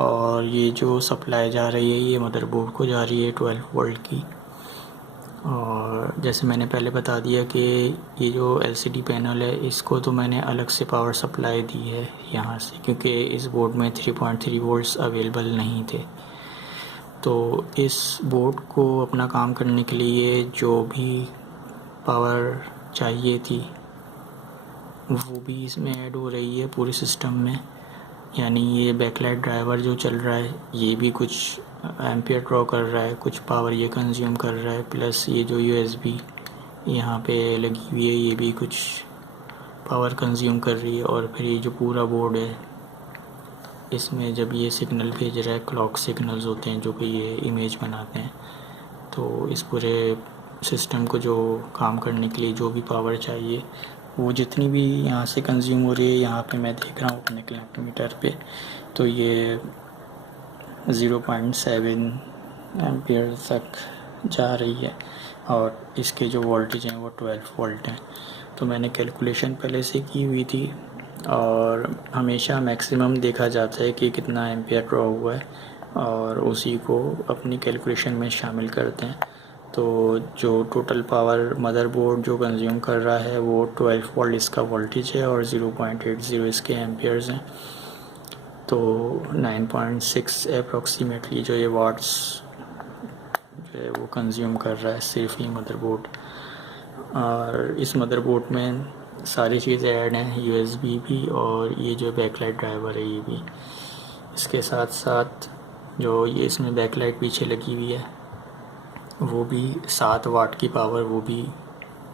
और ये जो सप्लाई जा रही है ये मदरबोर्ड को जा रही है 12 वोल्ट की। और जैसे मैंने पहले बता दिया कि ये जो LCD पैनल है इसको तो मैंने अलग से पावर सप्लाई दी है यहाँ से, क्योंकि इस बोर्ड में 3.3 वोल्ट्स अवेलेबल नहीं थे। तो इस बोर्ड को अपना काम करने के लिए जो भी पावर चाहिए थी वो भी इसमें ऐड हो रही है पूरे सिस्टम में। यानी ये बैकलाइट ड्राइवर जो चल रहा है ये भी कुछ एम्पियर ड्रॉ कर रहा है, कुछ पावर ये कंज्यूम कर रहा है, प्लस ये जो USB यहाँ पे लगी हुई है ये भी कुछ पावर कंज्यूम कर रही है। और फिर ये जो पूरा बोर्ड है इसमें जब ये सिग्नल भेज रहा है, क्लॉक सिग्नल्स होते हैं जो कि ये इमेज बनाते हैं, तो इस पूरे सिस्टम को जो काम करने के लिए जो भी पावर चाहिए वो जितनी भी यहाँ से कंज्यूम हो रही है, यहाँ पे मैं देख रहा हूँ अपने क्लैंप मीटर पे, तो ये 0.7 एम्पियर तक जा रही है और इसके जो वोल्टेज हैं वो 12 वोल्ट हैं। तो मैंने कैलकुलेशन पहले से की हुई थी और हमेशा मैक्सिमम देखा जाता है कि कितना एम्पियर ड्रॉ हुआ है और उसी को अपनी कैलकुलेशन में शामिल करते हैं। तो जो टोटल पावर मदरबोर्ड जो कंज्यूम कर रहा है वो 12 वोल्ट इसका वोल्टेज है और 0.80 इसके एम्पियर्स हैं। तो 9.6 अप्रॉक्सीमेटली जो ये वाट्स जो है वो कंज्यूम कर रहा है सिर्फ ये मदरबोर्ड। और इस मदरबोर्ड में सारी चीज़ें ऐड हैं, USB भी और ये जो बैकलाइट ड्राइवर है ये भी। इसके साथ साथ जो ये इसमें बैकलाइट पीछे लगी हुई है वो भी 7 वाट की पावर वो भी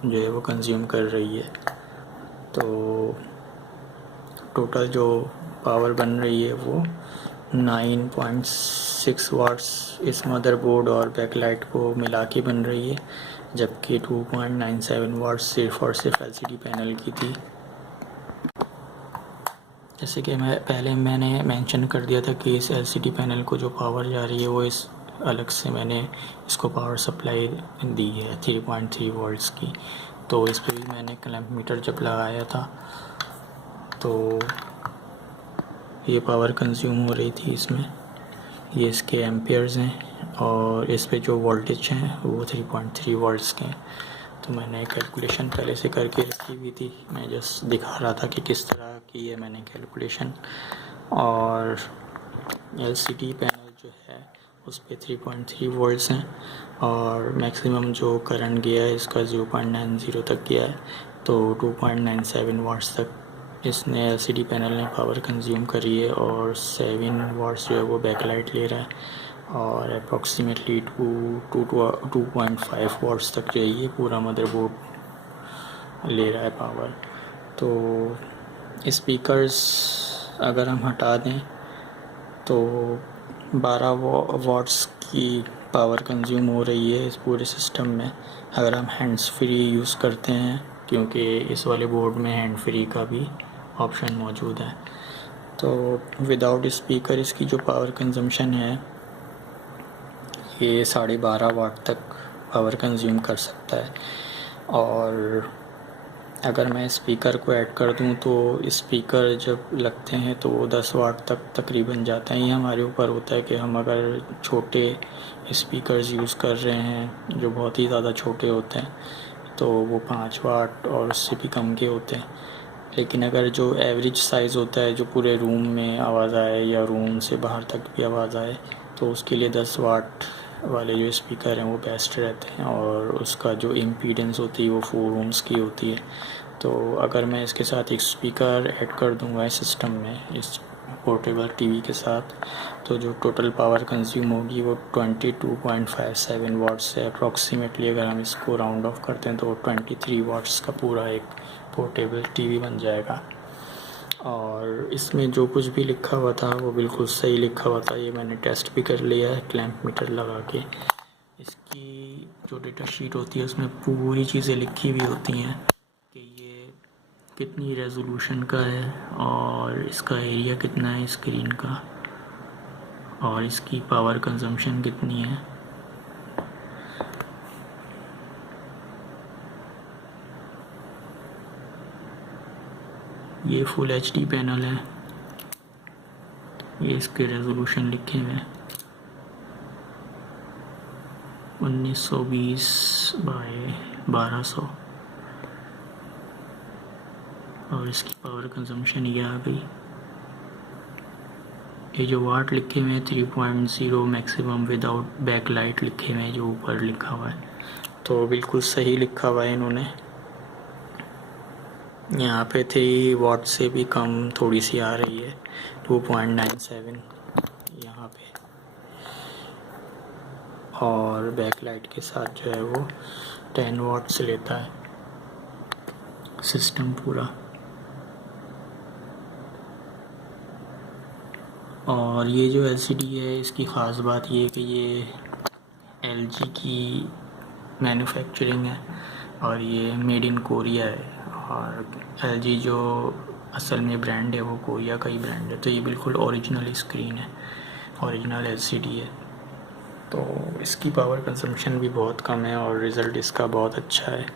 जो है वो कंज्यूम कर रही है। तो टोटल जो पावर बन रही है वो 9.6 वाट्स इस मदरबोर्ड और बैकलाइट को मिला के बन रही है, जबकि 2.97 वाट्स सिर्फ और सिर्फ LCD पैनल की थी। जैसे कि मैंने मेंशन कर दिया था कि इस LCD पैनल को जो पावर जा रही है वो इस अलग से मैंने इसको पावर सप्लाई दी है 3.3 वोल्ट्स की। तो इस पर भी मैंने क्लैंप मीटर जब लगाया था तो ये पावर कंज्यूम हो रही थी इसमें, ये इसके एम्पियर्स हैं और इस पे जो वोल्टेज हैं वो 3.3 वोल्ट्स के हैं। तो मैंने कैलकुलेशन पहले से करके रखी हुई थी, मैं जस्ट दिखा रहा था कि किस तरह की है मैंने कैलकुलेशन। और LCD पैनल जो है उस पे 3.3 वोल्ट्स हैं और मैक्सिमम जो करंट गया है इसका 0.90 तक गया है। तो 2.97 वाट्स तक इसने LCD पैनल ने पावर कंज्यूम करी है और 7 वाट्स जो है वो बैकलाइट ले रहा है और अप्रॉक्सीमेटली 2.5 वाट्स तक जो है ये पूरा मदरबोर्ड ले रहा है पावर। तो स्पीकर्स अगर हम हटा दें तो 12 वाट्स की पावर कंज्यूम हो रही है इस पूरे सिस्टम में अगर हम हैंड्स फ्री यूज़ करते हैं, क्योंकि इस वाले बोर्ड में हैंड फ्री का भी ऑप्शन मौजूद है। तो विदाउट स्पीकर इसकी जो पावर कंजम्पशन है ये 12.5 वाट तक पावर कंज्यूम कर सकता है। और अगर मैं स्पीकर को ऐड कर दूं तो स्पीकर जब लगते हैं तो वो 10 वाट तक तकरीबन जाता है। ये हमारे ऊपर होता है कि हम अगर छोटे स्पीकर्स यूज़ कर रहे हैं जो बहुत ही ज़्यादा छोटे होते हैं तो वो 5 वाट और उससे भी कम के होते हैं। लेकिन अगर जो एवरेज साइज़ होता है जो पूरे रूम में आवाज़ आए या रूम से बाहर तक भी आवाज़ आए तो उसके लिए 10 वाट वाले जो स्पीकर हैं वो बेस्ट रहते हैं और उसका जो इम्पीडेंस होती है वो 4 ओम्स की होती है। तो अगर मैं इसके साथ एक स्पीकर ऐड कर दूंगा इस सिस्टम में इस पोर्टेबल टीवी के साथ तो जो टोटल पावर कंज्यूम होगी वो 22.57 वाट्स है अप्रॉक्सीमेटली। अगर हम इसको राउंड ऑफ करते हैं तो 23 वाट्स का पूरा एक पोर्टेबल टीवी बन जाएगा। और इसमें जो कुछ भी लिखा हुआ था वो बिल्कुल सही लिखा हुआ था, ये मैंने टेस्ट भी कर लिया है क्लैंप मीटर लगा के। इसकी जो डेटा शीट होती है उसमें पूरी चीज़ें लिखी हुई होती हैं कि ये कितनी रेजोल्यूशन का है और इसका एरिया कितना है स्क्रीन का और इसकी पावर कंजम्पशन कितनी है। ये फुल HD पैनल है, ये इसके रेजोल्यूशन लिखे हुए हैं 1920x1200 और इसकी पावर कंजम्पशन ये आ गई। ये जो वाट लिखे हुए हैं 3.0 मैक्सिमम विदाउट बैकलाइट लिखे हुए हैं जो ऊपर लिखा हुआ है, तो बिल्कुल सही लिखा हुआ है इन्होंने। यहाँ पे 3 वाट से भी कम थोड़ी सी आ रही है 2.97 यहाँ पे, और बैकलाइट के साथ जो है वो 10 वाट से लेता है सिस्टम पूरा। और ये जो LCD है इसकी ख़ास बात ये है कि ये LG की मैन्युफैक्चरिंग है और ये मेड इन कोरिया है, और LG जो असल में ब्रांड है वो कोरिया का ही ब्रांड है, तो ये बिल्कुल ओरिजिनल स्क्रीन है, ओरिजिनल LCD है। तो इसकी पावर कंजम्पशन भी बहुत कम है और रिज़ल्ट इसका बहुत अच्छा है,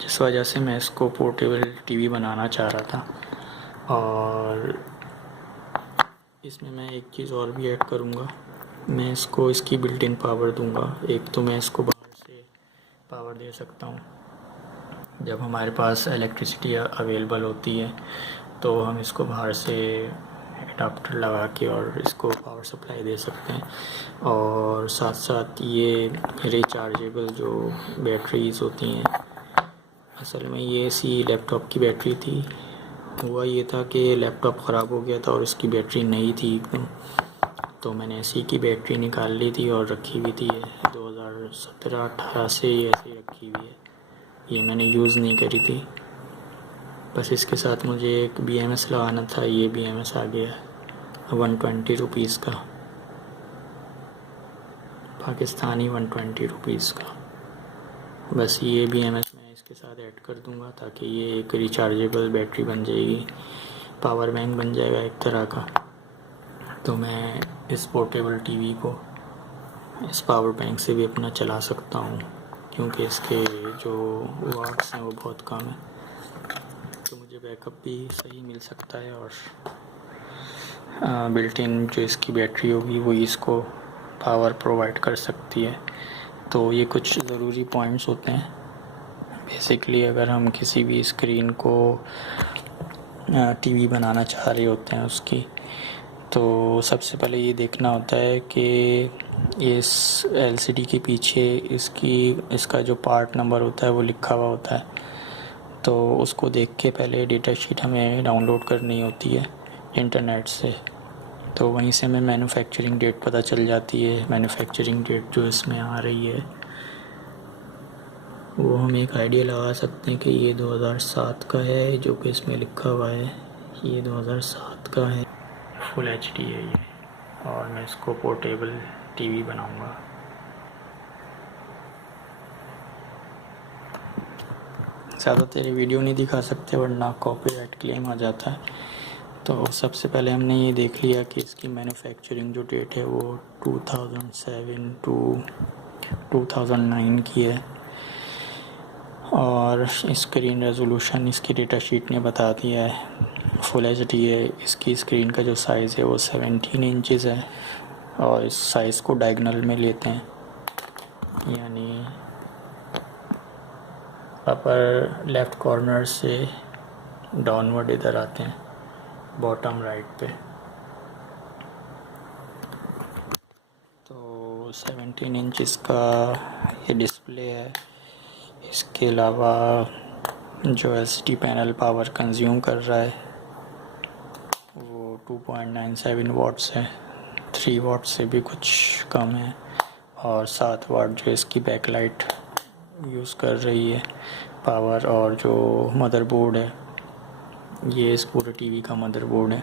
जिस वजह से मैं इसको पोर्टेबल टीवी बनाना चाह रहा था। और इसमें मैं एक चीज़ और भी ऐड करूँगा, मैं इसको इसकी बिल्ट इन पावर दूँगा। एक तो मैं इसको बाहर से पावर दे सकता हूँ, जब हमारे पास इलेक्ट्रिसिटी अवेलेबल होती है तो हम इसको बाहर से अडाप्टर लगा के और इसको पावर सप्लाई दे सकते हैं। और साथ साथ ये रिचार्जेबल जो बैटरीज़ होती हैं, असल में ये सी लैपटॉप की बैटरी थी। हुआ ये था कि लैपटॉप ख़राब हो गया था और इसकी बैटरी नई थी एकदम, तो मैंने इसी की बैटरी निकाल ली थी और रखी हुई थी 2017-18 से ये ऐसे रखी हुई है, ये मैंने यूज़ नहीं करी थी। बस इसके साथ मुझे एक BMS लगाना था, ये BMS आ गया 120 रुपीज़ का, पाकिस्तानी 120 रुपीज़ का। बस ये BMS मैं इसके साथ ऐड कर दूंगा ताकि ये एक रिचार्जेबल बैटरी बन जाएगी, पावर बैंक बन जाएगा एक तरह का। तो मैं इस पोर्टेबल टीवी को इस पावर बैंक से भी अपना चला सकता हूँ, क्योंकि इसके जो वाट्स हैं वो बहुत कम है, तो मुझे बैकअप भी सही मिल सकता है। और बिल्ट इन जो इसकी बैटरी होगी वही इसको पावर प्रोवाइड कर सकती है। तो ये कुछ ज़रूरी पॉइंट्स होते हैं बेसिकली, अगर हम किसी भी स्क्रीन को टीवी बनाना चाह रहे होते हैं उसकी, तो सबसे पहले ये देखना होता है कि इस LCD के पीछे इसका जो पार्ट नंबर होता है वो लिखा हुआ होता है, तो उसको देख के पहले डेटा शीट हमें डाउनलोड करनी होती है इंटरनेट से। तो वहीं से हमें मैन्युफैक्चरिंग डेट पता चल जाती है। मैन्युफैक्चरिंग डेट जो इसमें आ रही है वो हम एक आइडिया लगा सकते हैं कि ये 2007 का है, जो कि इसमें लिखा हुआ है ये 2007 का है। फुल HD है ये, और मैं इसको पोर्टेबल टीवी बनाऊंगा। ज़्यादातर ये वीडियो नहीं दिखा सकते वरना कॉपीराइट क्लेम आ जाता है। तो सबसे पहले हमने ये देख लिया कि इसकी मैन्युफैक्चरिंग जो डेट है वो 2007 टू 2009 की है, और स्क्रीन रेजोल्यूशन इसकी डेटा शीट ने बता दिया है फुल HD है। इसकी स्क्रीन का जो साइज़ है वो 17 इंचज़ है, और इस साइज़ को डायगोनल में लेते हैं, यानी अपर लेफ़्ट कॉर्नर से डाउनवर्ड इधर आते हैं बॉटम राइट पे। तो 17 इंच इसका ये डिस्प्ले है। इसके अलावा जो LCD पैनल पावर कंज्यूम कर रहा है वो 2.97 वाट्स है, 3 वाट से भी कुछ कम है, और 7 वाट जो इसकी बैकलाइट यूज़ कर रही है पावर। और जो मदरबोर्ड है ये इस पूरे टीवी का मदरबोर्ड है,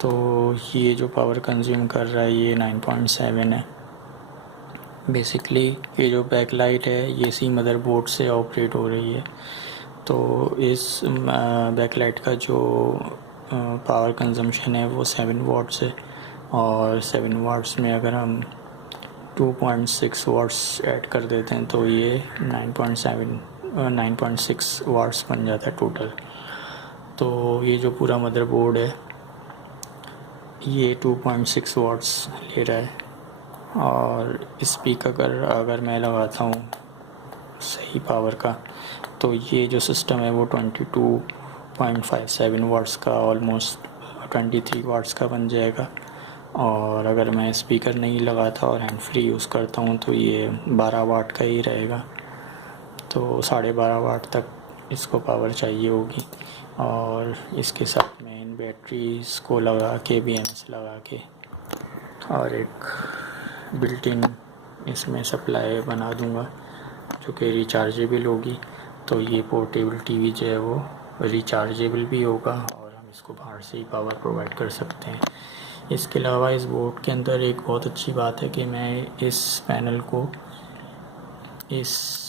तो ये जो पावर कंज्यूम कर रहा है ये 9.7 है। बेसिकली ये जो बैकलाइट है ये इसी मदरबोर्ड से ऑपरेट हो रही है, तो इस बैकलाइट का जो पावर कंजम्पशन है वो 7 वाट्स है, और 7 वाट्स में अगर हम 2.6 वाट्स ऐड कर देते हैं तो ये 9.6 वाट्स बन जाता है टोटल। तो ये जो पूरा मदरबोर्ड है ये 2.6 वाट्स ले रहा है। और स्पीकर अगर मैं लगाता हूँ सही पावर का तो ये जो सिस्टम है वो 22.57 वाट्स का, ऑलमोस्ट 23 वाट्स का बन जाएगा। और अगर मैं स्पीकर नहीं लगाता और हैंड फ्री यूज़ करता हूँ तो ये 12 वाट का ही रहेगा। तो 12.5 वाट तक इसको पावर चाहिए होगी। और इसके साथ मैं इन बैटरीज़ को लगा के BMS लगा के और एक बिल्ट इन इसमें सप्लाई बना दूंगा जो कि रिचार्जेबल होगी। तो ये पोर्टेबल टीवी जो है वो रिचार्जेबल भी होगा और हम इसको बाहर से ही पावर प्रोवाइड कर सकते हैं। इसके अलावा इस बोर्ड के अंदर एक बहुत अच्छी बात है कि मैं इस पैनल को इस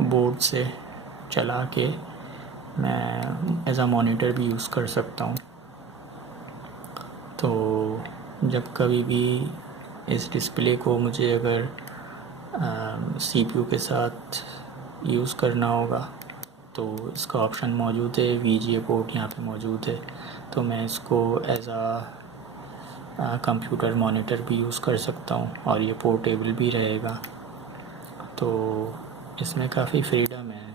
बोर्ड से चला के मैं एज आ मॉनिटर भी यूज़ कर सकता हूँ। तो जब कभी भी इस डिस्प्ले को मुझे अगर CPU के साथ यूज़ करना होगा तो इसका ऑप्शन मौजूद है, VGA पोर्ट यहाँ पे मौजूद है। तो मैं इसको एज आ कंप्यूटर मॉनिटर भी यूज़ कर सकता हूँ और ये पोर्टेबल भी रहेगा। तो इसमें काफ़ी फ्रीडम है।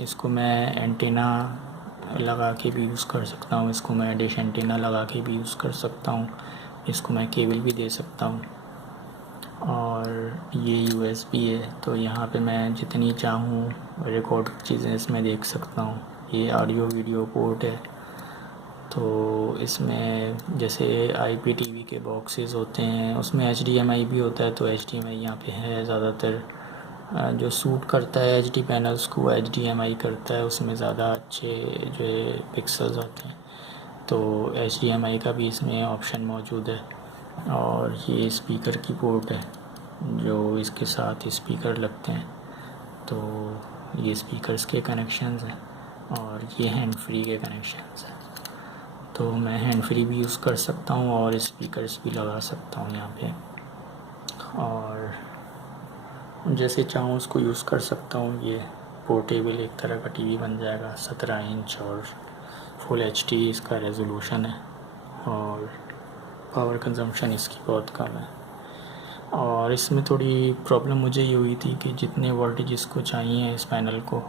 इसको मैं एंटीना लगा के भी यूज़ कर सकता हूँ, इसको मैं डिश एंटीना लगा के भी यूज़ कर सकता हूँ, इसको मैं केबल भी दे सकता हूँ। और ये USB है तो यहाँ पे मैं जितनी चाहूँ रिकॉर्ड चीज़ें इसमें देख सकता हूँ। ये ऑडियो वीडियो पोर्ट है। तो इसमें जैसे IPTV के बॉक्सेस होते हैं उसमें HDMI भी होता है, तो HDMI यहाँ पे है। ज़्यादातर जो सूट करता है HD पैनल्स को HDMI करता है, उसमें ज़्यादा अच्छे जो है पिक्सल्स आते हैं। तो HDMI का भी इसमें ऑप्शन मौजूद है। और ये स्पीकर की पोर्ट है जो इसके साथ स्पीकर लगते हैं। तो ये स्पीकर्स के कनेक्शंस हैं और ये हैंड फ्री के कनेक्शंस हैं। तो मैं हैंड फ्री भी यूज़ कर सकता हूँ और स्पीकर्स भी लगा सकता हूँ यहाँ पे, और जैसे चाहूँ उसको यूज़ कर सकता हूँ। ये पोर्टेबल एक तरह का टीवी बन जाएगा। 17 इंच और फुल HD इसका रेजोल्यूशन है और पावर कंजम्पशन इसकी बहुत कम है। और इसमें थोड़ी प्रॉब्लम मुझे ये हुई थी कि जितने वोल्टेज इसको चाहिए इस पैनल को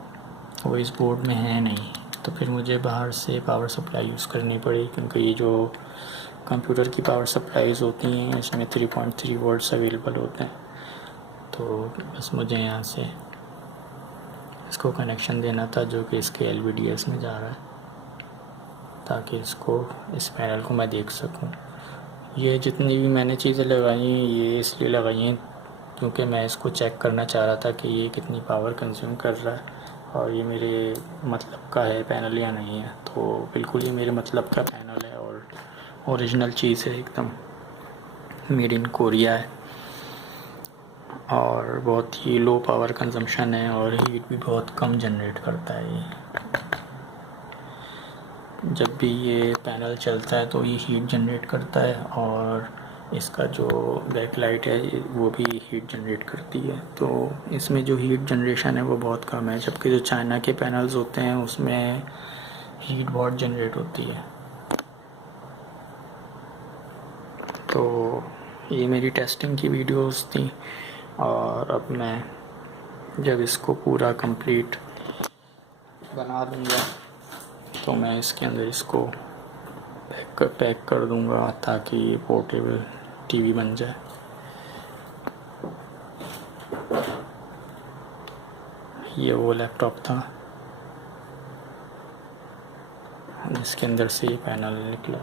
वो इस बोर्ड में है नहीं, तो फिर मुझे बाहर से पावर सप्लाई यूज़ करनी पड़ी, क्योंकि ये जो कंप्यूटर की पावर सप्लाईज़ होती हैं इसमें 3.3 वोल्ट्स अवेलेबल होते हैं। तो बस मुझे यहाँ से इसको कनेक्शन देना था जो कि इसके LVDS में जा रहा है, ताकि इस पैनल को मैं देख सकूं। ये जितनी भी मैंने चीज़ें लगाई हैं ये इसलिए लगाई हैं क्योंकि मैं इसको चेक करना चाह रहा था कि ये कितनी पावर कंज्यूम कर रहा है और ये मेरे मतलब का है पैनल या नहीं है। तो बिल्कुल ये मेरे मतलब का पैनल है और ओरिजिनल चीज़ है, एकदम मेड इन कोरिया है और बहुत ही लो पावर कंजम्पशन है और हीट भी बहुत कम जनरेट करता है। ये जब भी ये पैनल चलता है तो ये हीट जनरेट करता है और इसका जो बैकलाइट है वो भी हीट जनरेट करती है। तो इसमें जो हीट जनरेशन है वो बहुत कम है, जबकि जो चाइना के पैनल्स होते हैं उसमें हीट बहुत जनरेट होती है। तो ये मेरी टेस्टिंग की वीडियोस थी और अब मैं जब इसको पूरा कंप्लीट बना दूँगा तो मैं इसके अंदर इसको पैक कर दूँगा ताकि ये पोर्टेबल टीवी बन जाए। ये वो लैपटॉप था जिसके अंदर से ये पैनल निकला।